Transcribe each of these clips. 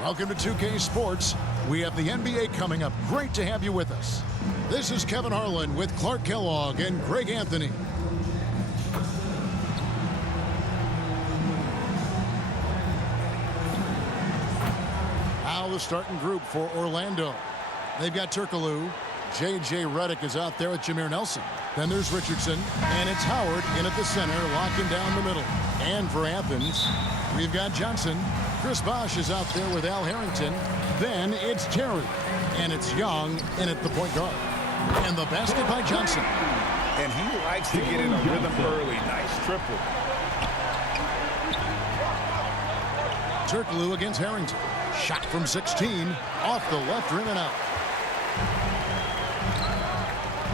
Welcome to 2K Sports. We have the NBA coming up. Great to have you with us. This is Kevin Harlan with Clark Kellogg and Greg Anthony. Now the starting group for Orlando. They've got Turkoglu. J.J. Redick is out there with Jameer Nelson. Then there's Richardson, and it's Howard in at the center, locking down the middle. And for Athens, we've got Johnson. Chris Bosh is out there with Al Harrington. Then it's Terry, and it's Young in at the point guard. And the basket by Johnson. And he likes to get in a rhythm early. Nice triple. Turkoglu against Harrington. Shot from 16, off the left rim and out.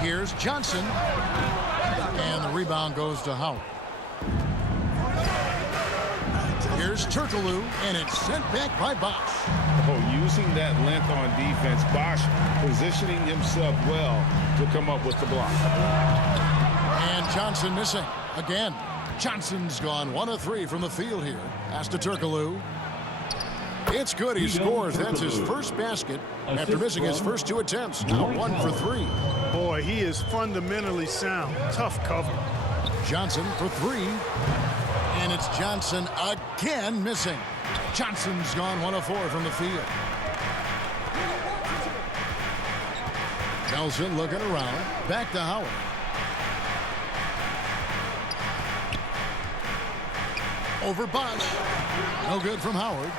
Here's Johnson. And the rebound goes to Howard. Here's Turkoglu, and it's sent back by Bosh. Oh, using that length on defense, Bosh positioning himself well to come up with the block. And Johnson missing again. Johnson's gone 1 of 3 from the field here. Pass to Turkoglu. It's good. He scores. That's his first basket after missing his first 2 attempts. Now 1 for 3. Boy, he is fundamentally sound. Tough cover. Johnson for 3. And it's Johnson again missing. Johnson's gone 1 of 4 from the field. Nelson looking around. Back to Howard. Over Bosh. No good from Howard.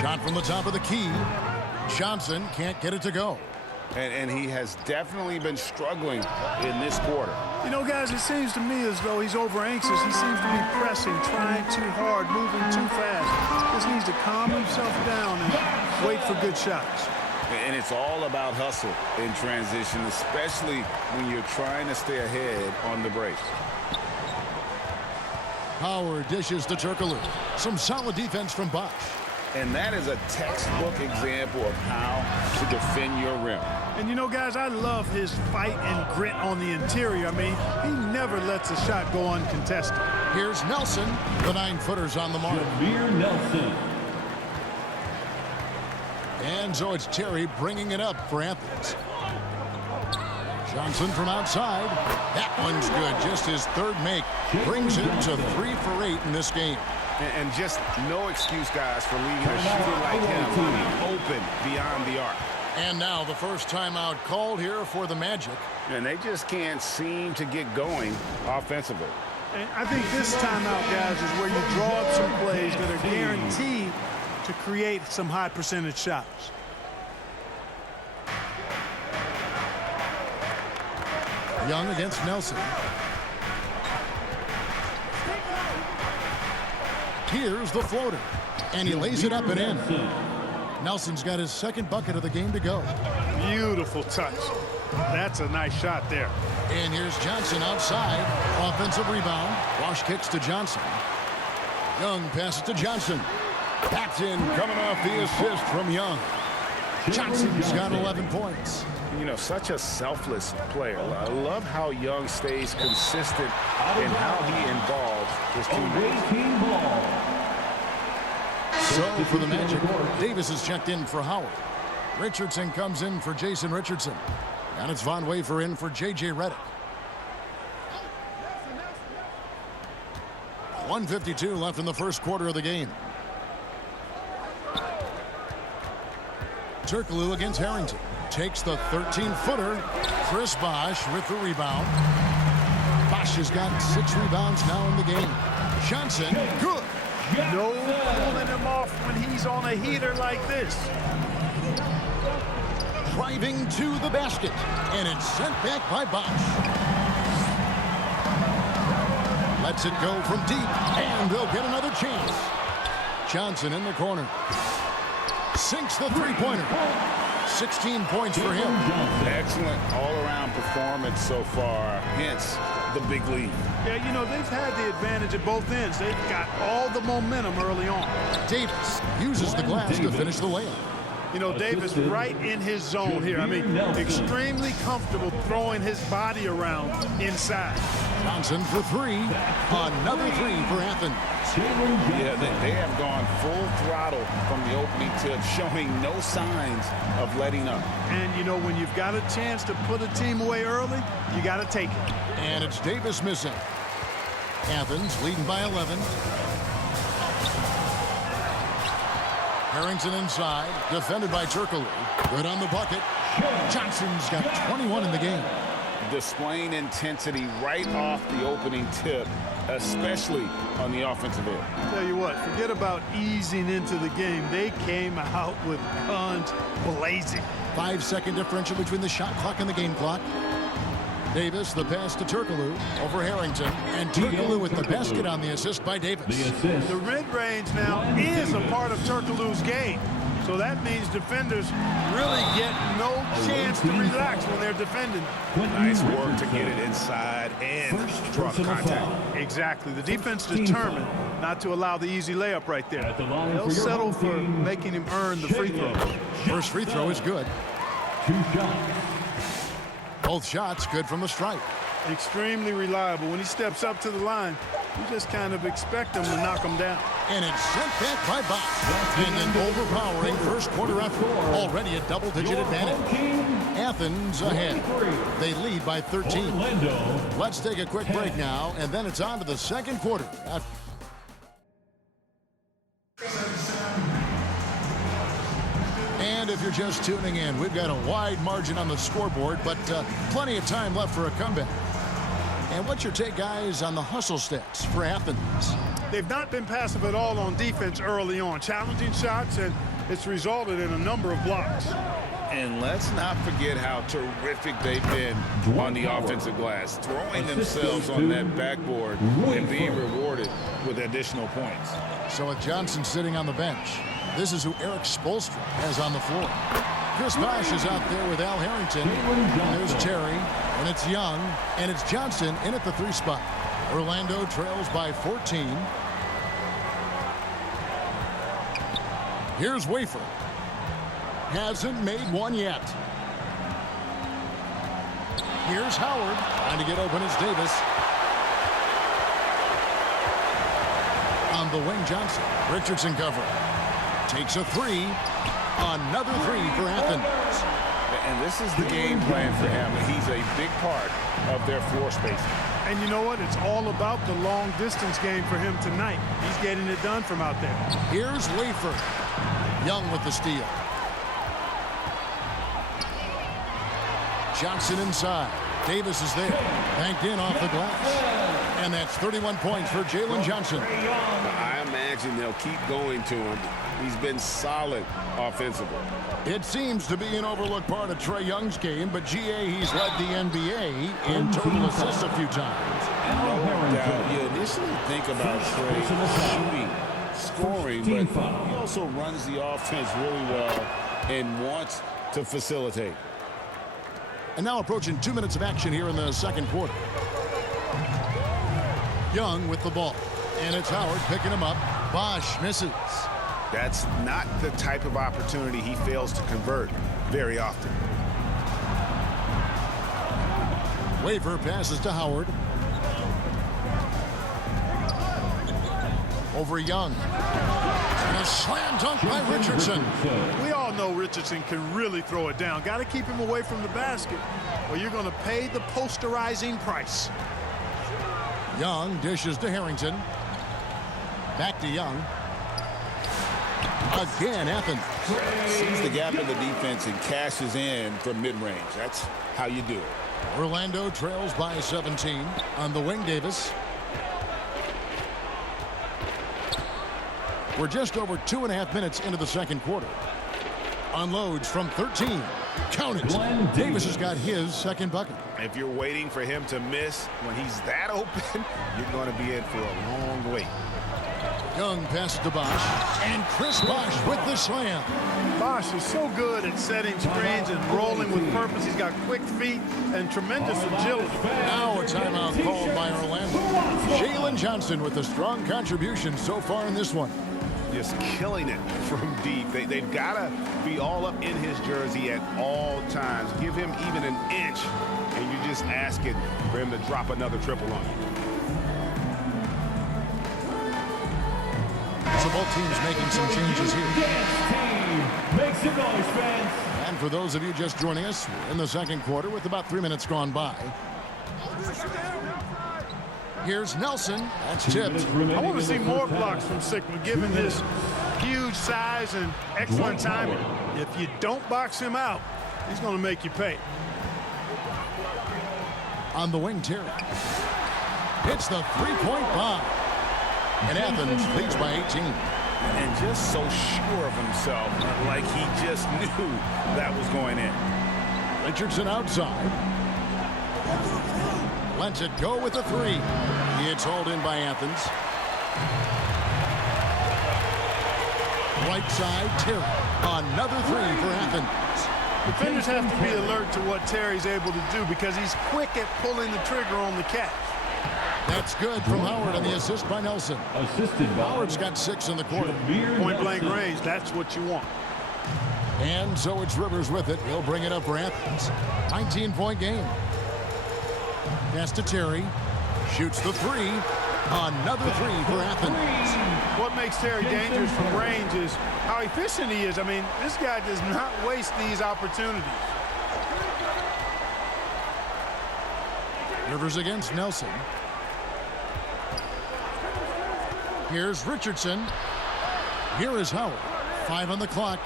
Shot from the top of the key. Johnson can't get it to go. And he has definitely been struggling in this quarter. You know, guys, it seems to me as though he's over anxious. He seems to be pressing, trying too hard, moving too fast. Just needs to calm himself down and wait for good shots. And it's all about hustle in transition, especially when you're trying to stay ahead on the break. Howard dishes to Turkoglu. Some solid defense from Bosh. And that is a textbook example of how to defend your rim. And you know, guys, I love his fight and grit on the interior. I mean, he never lets a shot go uncontested. Here's Nelson. The 9-footer's on the mark. Jameer Nelson. And so it's Terry bringing it up for Athens. Johnson from outside. That one's good. Just his 3rd make. Brings him to 3 for 8 in this game. And just no excuse, guys, for leaving a shooter like him open beyond the arc. And now the first timeout called here for the Magic. And they just can't seem to get going offensively. And I think this timeout, guys, is where you draw up some plays that are guaranteed to create some high percentage shots. Young against Nelson. Here's the floater. And he lays it up and in. Nelson's got his 2nd bucket of the game to go. Beautiful touch. That's a nice shot there. And here's Johnson outside. Offensive rebound. Bosh kicks to Johnson. Young passes to Johnson. That's in, coming off the assist from Young. Johnson's got 11 points. You know, such a selfless player. I love how Young stays consistent in how he involves his teammates. So for the Magic, Davis is checked in for Howard. Richardson comes in for Jason Richardson. And it's Von Wafer in for J.J. Redick. 1:52 left in the first quarter of the game. Turkoglu against Harrington. Takes the 13-footer. Chris Bosh with the rebound. Bosh has got 6 rebounds now in the game. Johnson, good. No pulling him off when he's on a heater like this. Driving to the basket. And it's sent back by Bosh. Lets it go from deep. And they'll get another chance. Johnson in the corner. Sinks the 3-pointer. 16 points for him. Excellent all-around performance so far, hence the big lead. Yeah, you know, they've had the advantage at both ends. They've got all the momentum early on. Davis uses the glass to finish the layup. You know, Davis right in his zone here. I mean, extremely comfortable throwing his body around inside. Johnson for three. Another three for Athens. Yeah, they have gone full throttle from the opening tip, showing no signs of letting up. And, you know, when you've got a chance to put a team away early, you got to take it. And it's Davis missing. Athens leading by 11. Harrington inside, defended by Turkoglu. Good on the bucket. Johnson's got 21 in the game. Displaying intensity right off the opening tip, especially on the offensive end. Tell you what, forget about easing into the game. They came out with guns blazing. 5-second differential between the shot clock and the game clock. Davis, the pass to Turkoglu over Harrington, and Turkoglu with the basket on the assist by Davis. The mid-range now is a part of Turkoglu's game. So that means defenders really get no chance to relax when they're defending. Nice work to get it inside and draw the contact. Exactly. The defense determined not to allow the easy layup right there. They'll settle for making him earn the free throw. First free throw is good. 2 shots. Both shots good from the stripe. Extremely reliable. When he steps up to the line, you just kind of expect him to knock him down. And it's sent back by Bosch. And an overpowering first quarter effort. Already a double-digit advantage. Athens ahead. They lead by 13. Let's take a quick break now, and then it's on to the second quarter. And if you're just tuning in, we've got a wide margin on the scoreboard, but plenty of time left for a comeback. And what's your take, guys, on the hustle stats for Athens? They've not been passive at all on defense early on. Challenging shots, and it's resulted in a number of blocks. And let's not forget how terrific they've been on the offensive glass, throwing themselves on that backboard and being rewarded with additional points. So with Johnson sitting on the bench, this is who Eric Spoelstra has on the floor. Chris Bosh is out there with Al Harrington. And there's Terry, and it's Young, and it's Johnson in at the 3 spot. Orlando trails by 14. Here's Wafer. Hasn't made one yet. Here's Howard. Trying to get open is Davis. On the wing, Johnson. Richardson covering. Takes a 3. Another 3 for Athens. And this is the game plan for him. He's a big part of their floor spacing. And you know what? It's all about the long distance game for him tonight. He's getting it done from out there. Here's Wafer. Young with the steal. Johnson inside. Davis is there. Banked in off the glass. And that's 31 points for Jalen Johnson. I imagine they'll keep going to him. He's been solid offensively. It seems to be an overlooked part of Trae Young's game, but GA, he's led the NBA in total assists a few times. No doubt. You initially think about Trae shooting, scoring, but he also runs the offense really well and wants to facilitate. And now approaching 2 minutes of action here in the second quarter. Young with the ball. And it's Howard picking him up. Bosch misses. That's not the type of opportunity he fails to convert very often. Wafer passes to Howard. Over Young. And a slam dunk by Richardson. We all know Richardson can really throw it down. Got to keep him away from the basket, or you're going to pay the posterizing price. Young dishes to Harrington. Back to Young. Again, Athens. Sees the gap in the defense and cashes in from mid-range. That's how you do it. Orlando trails by 17. On the wing, Davis. We're just over 2.5 minutes into the second quarter. Unloads from 13. Count it. Davis has got his second bucket. If you're waiting for him to miss when he's that open, you're going to be in for a long wait. Young passes to Bosch. And Chris Bosch with the slam. Bosch is so good at setting screens and rolling with purpose. He's got quick feet and tremendous agility. Now a timeout called by Orlando. Jalen Johnson with a strong contribution so far in this one. just killing it from deep. They've got to be all up in his jersey at all times. Give him even an inch, and you're just asking for him to drop another triple on you. So both teams making some changes here. Make some noise, fans. And for those of you just joining us, we're in the second quarter with about 3 minutes gone by. Here's Nelson. That's tipped. I want to see more blocks from Sigma, given his huge size and excellent timing. If you don't box him out, he's going to make you pay. On the wing, Terry. Hits the three-point bomb. And Athens leads by 18. And just so sure of himself, like he just knew that was going in. Richardson outside. Lets it go with the three. It's hauled in by Athens. Right side, Terry. Another three for Athens. Defenders have to be alert to what Terry's able to do because he's quick at pulling the trigger on the catch. That's good from Howard on the assist by Nelson. Assisted by Howard's got 6 in the quarter. Point blank range, that's what you want. And so it's Rivers with it. He'll bring it up for Athens. 19-point game. Pass to Terry. Shoots the three. Another three for Athens. What makes Terry dangerous from range is how efficient he is. I mean, this guy does not waste these opportunities. Rivers against Nelson. Here's Richardson. Here is Howard. 5 on the clock.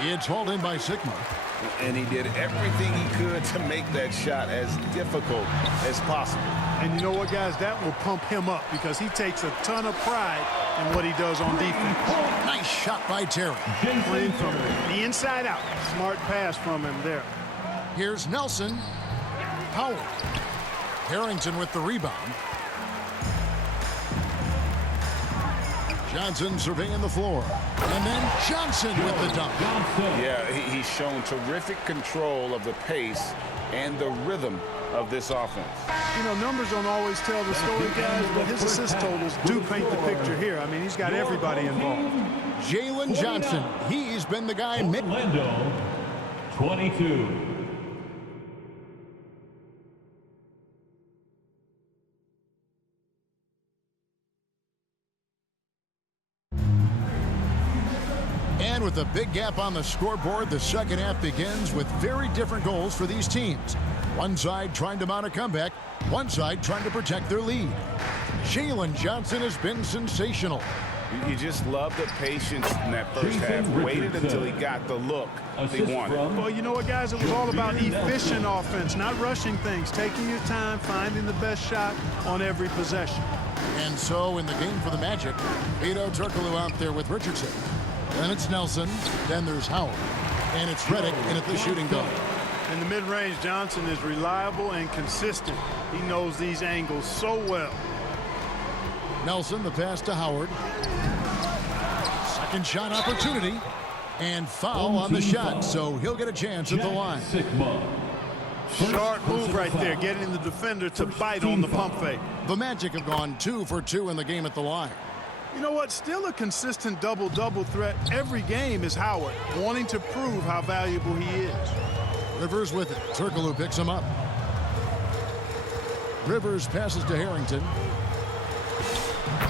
It's hauled in by Sigma. And he did everything he could to make that shot as difficult as possible. And you know what, guys? That will pump him up because he takes a ton of pride in what he does on defense. Nice shot by Terry. Playing from the inside out. Smart pass from him there. Here's Nelson. Howard. Harrington with the rebound. Johnson surveying the floor. And then Johnson with the dunk. Yeah, he's shown terrific control of the pace and the rhythm of this offense. You know, numbers don't always tell the story, guys, but his assist totals do paint the picture here. I mean, he's got everybody involved. Jalen Johnson. He's been the guy. Orlando, 22. And with a big gap on the scoreboard, the second half begins with very different goals for these teams. One side trying to mount a comeback, one side trying to protect their lead. Jalen Johnson has been sensational. You just love the patience in that first half. Waited until he got the look he wanted. Well, you know what, guys? It was all about efficient offense, not rushing things, taking your time, finding the best shot on every possession. And so in the game for the Magic, Vito Turkoglu out there with Richardson. Then it's Nelson. Then there's Howard. And it's Redick in at the shooting guard. In the mid-range, Johnson is reliable and consistent. He knows these angles so well. Nelson, the pass to Howard. Second shot opportunity. And foul on the shot, so he'll get a chance at the line. Sharp move right there, getting the defender to bite on the pump fake. The Magic have gone 2 for 2 in the game at the line. You know what? Still a consistent double-double threat every game is Howard, wanting to prove how valuable he is. Rivers with it. Turkoglu picks him up. Rivers passes to Harrington.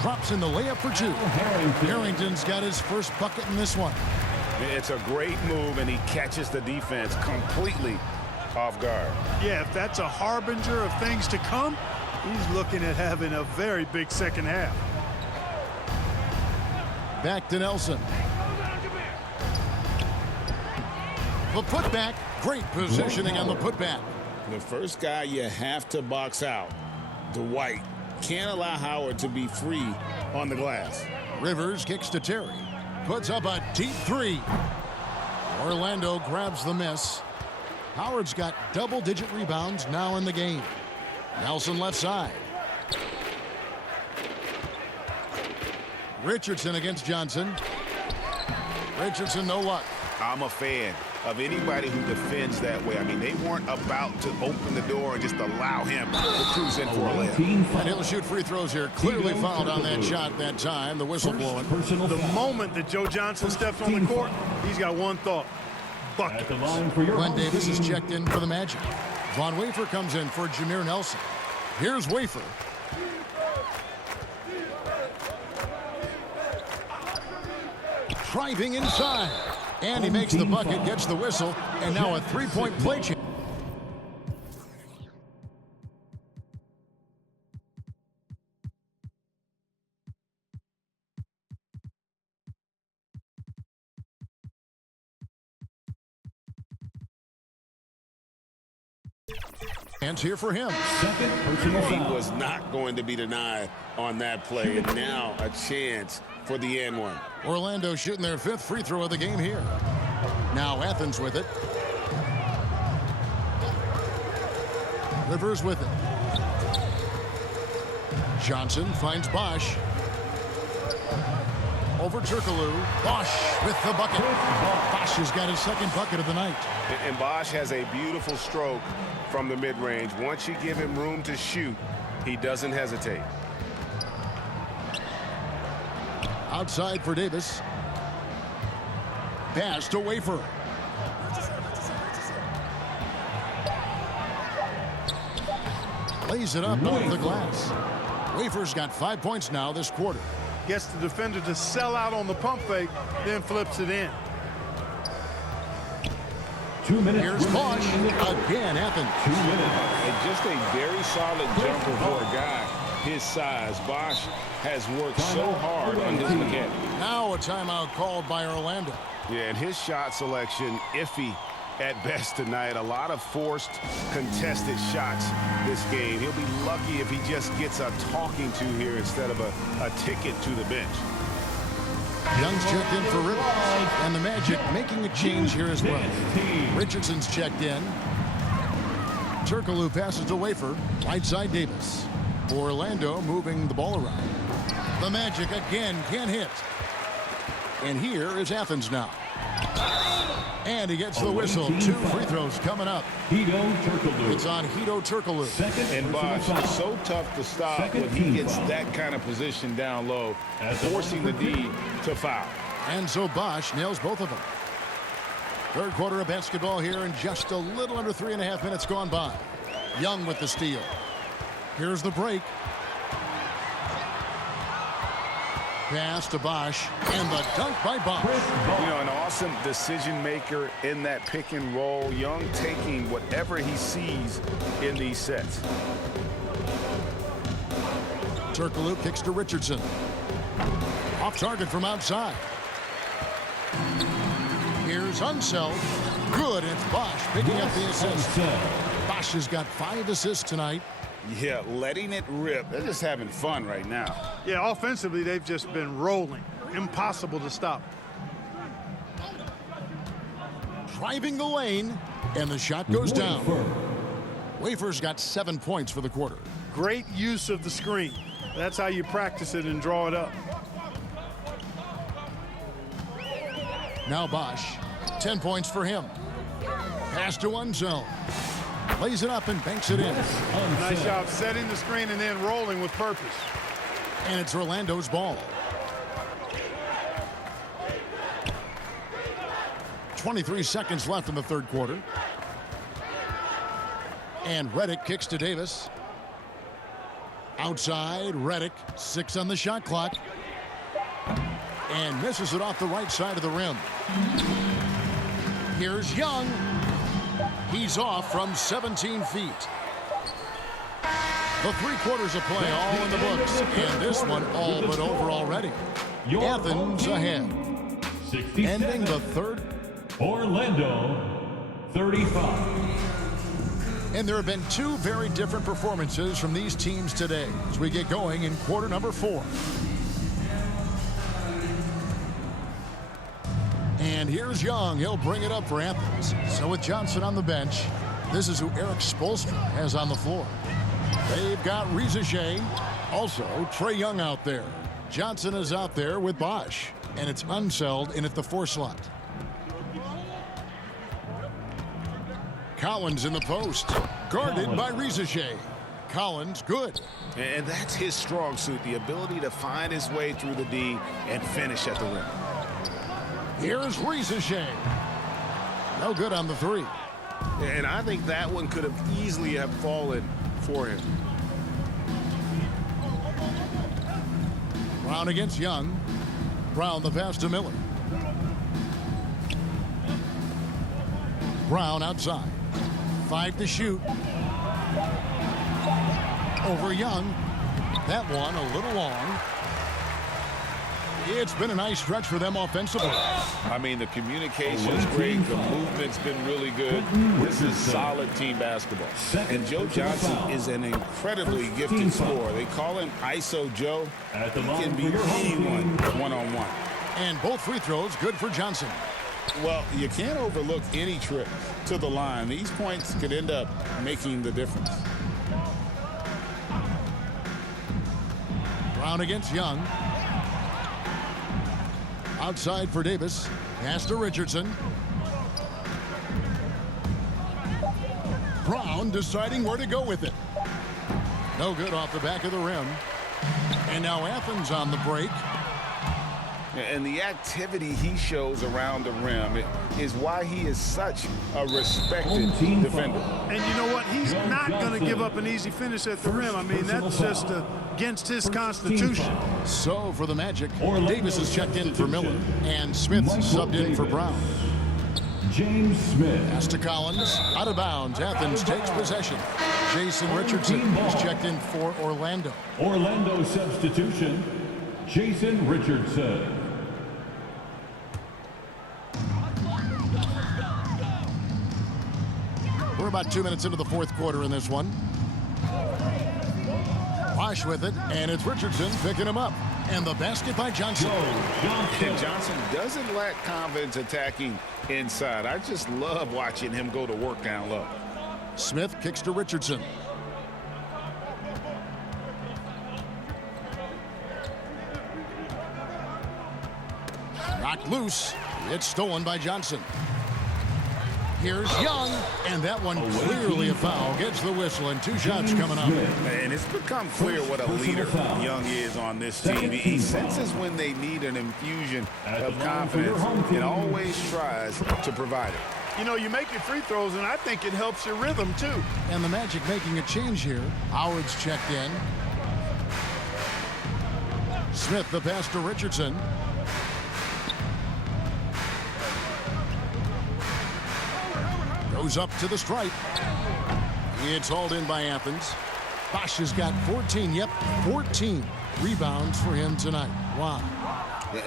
Drops in the layup for 2. Harrington's got his first bucket in this one. It's a great move, and he catches the defense completely off guard. Yeah, if that's a harbinger of things to come, he's looking at having a very big second half. Back to Nelson. The putback. Great positioning on the putback. The first guy you have to box out, Dwight. Can't allow Howard to be free on the glass. Rivers kicks to Terry. Puts up a deep 3. Orlando grabs the miss. Howard's got double-digit rebounds now in the game. Nelson left side. Richardson against Johnson. Richardson, no luck. I'm a fan. of anybody who defends that way. I mean, they weren't about to open the door and just allow him to cruise in for a layup. And he'll shoot free throws here. Clearly fouled on that shot that time. The whistle blowing. The moment that Joe Johnson steps on the court, he's got one thought. Bucket. Glenn Davis is checked in for the Magic. Von Wafer comes in for Jameer Nelson. Here's Wafer. Driving inside. And he makes the bucket, gets the whistle, and now a three-point play change. Hands here for him. He was not going to be denied on that play, and now a chance for the and one. Orlando shooting their 5th free throw of the game here. Now Athens with it. Rivers with it. Johnson finds Bosch. Over Turkoglu. Bosch with the bucket. Bosch has got his 2nd bucket of the night. And Bosch has a beautiful stroke from the mid-range. Once you give him room to shoot, he doesn't hesitate. Outside for Davis. Pass to Wafer. Lays it up off the glass. Wafer's got 5 points now this quarter. Gets the defender to sell out on the pump fake, then flips it in. 2 minutes. Here's Bosch. Again, Athens. 2 minutes. And just a very solid jumper for a guy his size. Bosch has worked so hard on his mechanic. Now a timeout called by Orlando. Yeah, and his shot selection, iffy at best tonight. A lot of forced, contested shots this game. He'll be lucky if he just gets a talking to here instead of a ticket to the bench. Young's checked in for Rivers. And the Magic making a change here as well. Richardson's checked in. Turkoglu passes to Wafer. Right side Davis. Orlando moving the ball around. The Magic again can't hit. And here is Athens now. And he gets the whistle. 2 free throws coming up. It's on Hedo Turkoglu. And Bosch is so tough to stop when he gets that kind of position down low, forcing the D to foul. And so Bosch nails both of them. 3rd quarter of basketball here, and just a little under 3.5 minutes gone by. Young with the steal. Here's the break. Pass to Bosch, and the dunk by Bosch. You know, an awesome decision maker in that pick and roll. Young taking whatever he sees in these sets. Turkoglu kicks to Richardson. Off target from outside. Here's Unseld. Good, it's Bosch picking up the assist. Bosch has got 5 assists tonight. Yeah, letting it rip. They're just having fun right now. Yeah, offensively, they've just been rolling. Impossible to stop. Driving the lane, and the shot goes down. Wafer's got 7 points for the quarter. Great use of the screen. That's how you practice it and draw it up. Now Bosch, 10 points for him. Pass to Unseld. Lays it up and banks it in. Nice job setting the screen and then rolling with purpose. And it's Orlando's ball. 23 seconds left in the 3rd quarter. And Redick kicks to Davis. Outside, Redick, 6 on the shot clock. And misses it off the right side of the rim. Here's Young. He's off from 17 feet. The 3 quarters of play all in the books. And this one all but over already. Athens ahead. Ending the 3rd. Orlando, 35. And there have been 2 very different performances from these teams today as we get going in quarter number 4. And here's Young. He'll bring it up for Athens. So with Johnson on the bench, this is who Eric Spoelstra has on the floor. They've got Rizache. Also, Trae Young out there. Johnson is out there with Bosch. And it's Unseld in at the 4 slot. Collins in the post. Guarded by Rizachet. Collins good. And that's his strong suit, the ability to find his way through the D and finish at the rim. Here's Rizachet. No good on the three. And I think that one could have easily have fallen for him. Brown against Young. Brown the pass to Miller. Brown outside. 5 to shoot. Over Young. That one a little long. It's been a nice stretch for them offensively. I mean, the communication's great. The movement's been really good. This is solid team basketball. And Joe Johnson is an incredibly gifted scorer. They call him ISO Joe. He can be anyone one-on-one. And both free throws good for Johnson. Well, you can't overlook any trip to the line. These points could end up making the difference. Brown against Young. Outside for Davis. Pass to Richardson. Brown deciding where to go with it. No good off the back of the rim. And now Athens on the break. And the activity he shows around the rim is why he is such a respected defender. And you know what? He's not going to give up an easy finish at the rim. I mean, that's just against his constitution. So for the Magic, Davis is checked in for Miller, and Smith's subbed in for Brown. James Smith. Pass to Collins. Out of bounds. Athens takes possession. Jason Richardson is checked in for Orlando. Orlando substitution, Jason Richardson. We're about 2 minutes into the fourth quarter in this one. Bosch with it, and it's Richardson picking him up. And the basket by Johnson. And Johnson doesn't lack confidence attacking inside. I just love watching him go to work down low. Smith kicks to Richardson. Knocked loose. It's stolen by Johnson. Here's Young, and that one clearly a foul. Gets the whistle, and 2 shots coming up. And it's become clear what a leader Young is on this team. He senses when they need an infusion of confidence and always tries to provide it. You know, you make your free throws, and I think it helps your rhythm, too. And the Magic making a change here. Howard's checked in. Smith the pass to Richardson. Goes up to the stripe. It's hauled in by Athens. Bosch has got 14. Yep, 14 rebounds for him tonight. Wow.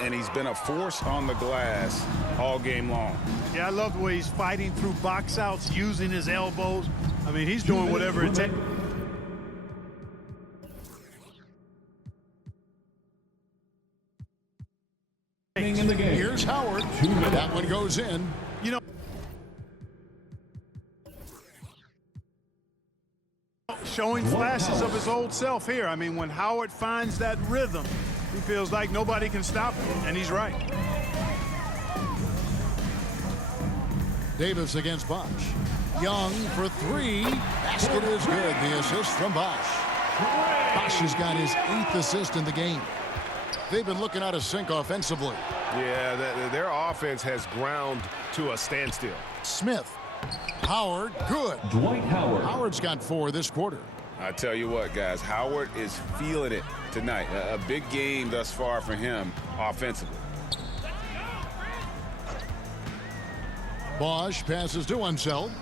And he's been a force on the glass all game long. Yeah, I love the way he's fighting through box outs, using his elbows. I mean, he's doing whatever it takes. In the game. Here's Howard. That one goes in. You know, showing flashes of his old self here. I mean, when Howard finds that rhythm, he feels like nobody can stop him, and he's right. Davis against Bosch. Young for 3. Basket is good. The assist from Bosch. Bosch has got his 8th assist in the game. They've been looking out of sync offensively. Yeah, their offense has ground to a standstill. Smith. Howard, good. Dwight Howard. Howard's got 4 this quarter. I tell you what, guys, Howard is feeling it tonight. A big game thus far for him offensively. Bosch passes to Unseld.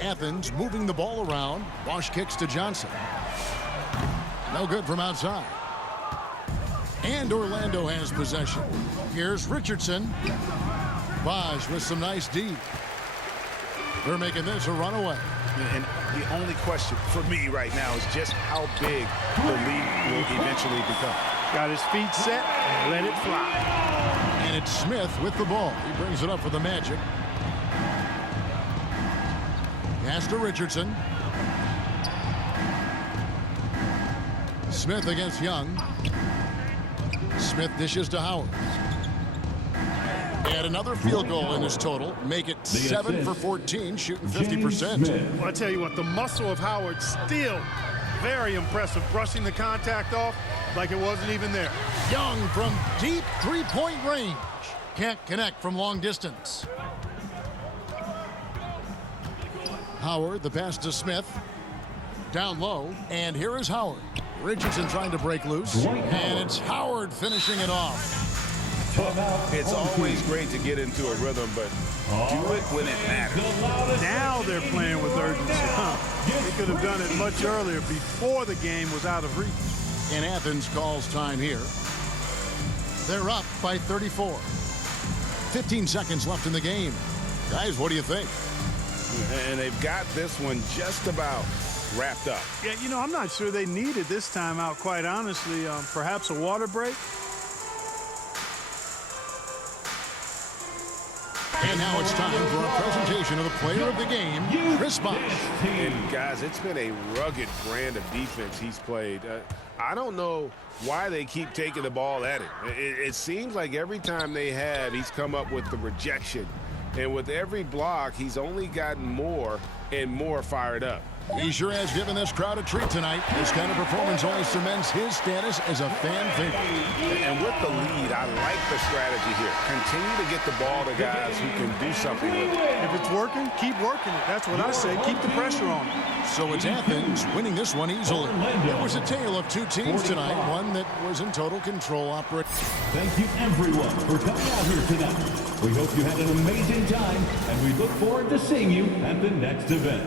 Athens moving the ball around. Bosch kicks to Johnson. No good from outside. And Orlando has possession. Here's Richardson. Bosch with some nice D. They're making this a runaway. And the only question for me right now is just how big the lead will eventually become. Got his feet set, let it fly. And it's Smith with the ball. He brings it up for the Magic. Pass to Richardson. Smith against Young. Smith dishes to Howard. And another field goal in his total. Make it 7 for 14, shooting 50%. Well, I tell you what, the muscle of Howard still very impressive, brushing the contact off like it wasn't even there. Young from deep three-point range. Can't connect from long distance. Howard, the pass to Smith. Down low, and here is Howard. Richardson trying to break loose, and it's Howard finishing it off. It's always great to get into a rhythm, but do it when it matters. Now they're playing with urgency. They could have done it much earlier before the game was out of reach. And Athens calls time here. They're up by 34. 15 seconds left in the game. Guys, what do you think? And they've got this one just about wrapped up. Yeah, you know, I'm not sure they needed this timeout, quite honestly. Perhaps a water break? And now it's time for a presentation of the player of the game, Chris Bosh. And guys, it's been a rugged brand of defense he's played. I don't know why they keep taking the ball at him. It seems like every time they have, he's come up with the rejection. And with every block, he's only gotten more and more fired up. He sure has given this crowd a treat tonight. This kind of performance only cements his status as a fan favorite. And with the lead, I like the strategy here. Continue to get the ball to guys who can do something with it. If it's working, keep working it. That's what I say. Keep the pressure on it. So it's Athens winning this one easily. It was a tale of two teams tonight, one that was in total control operation. Thank you, everyone, for coming out here tonight. We hope you had an amazing time, and we look forward to seeing you at the next event.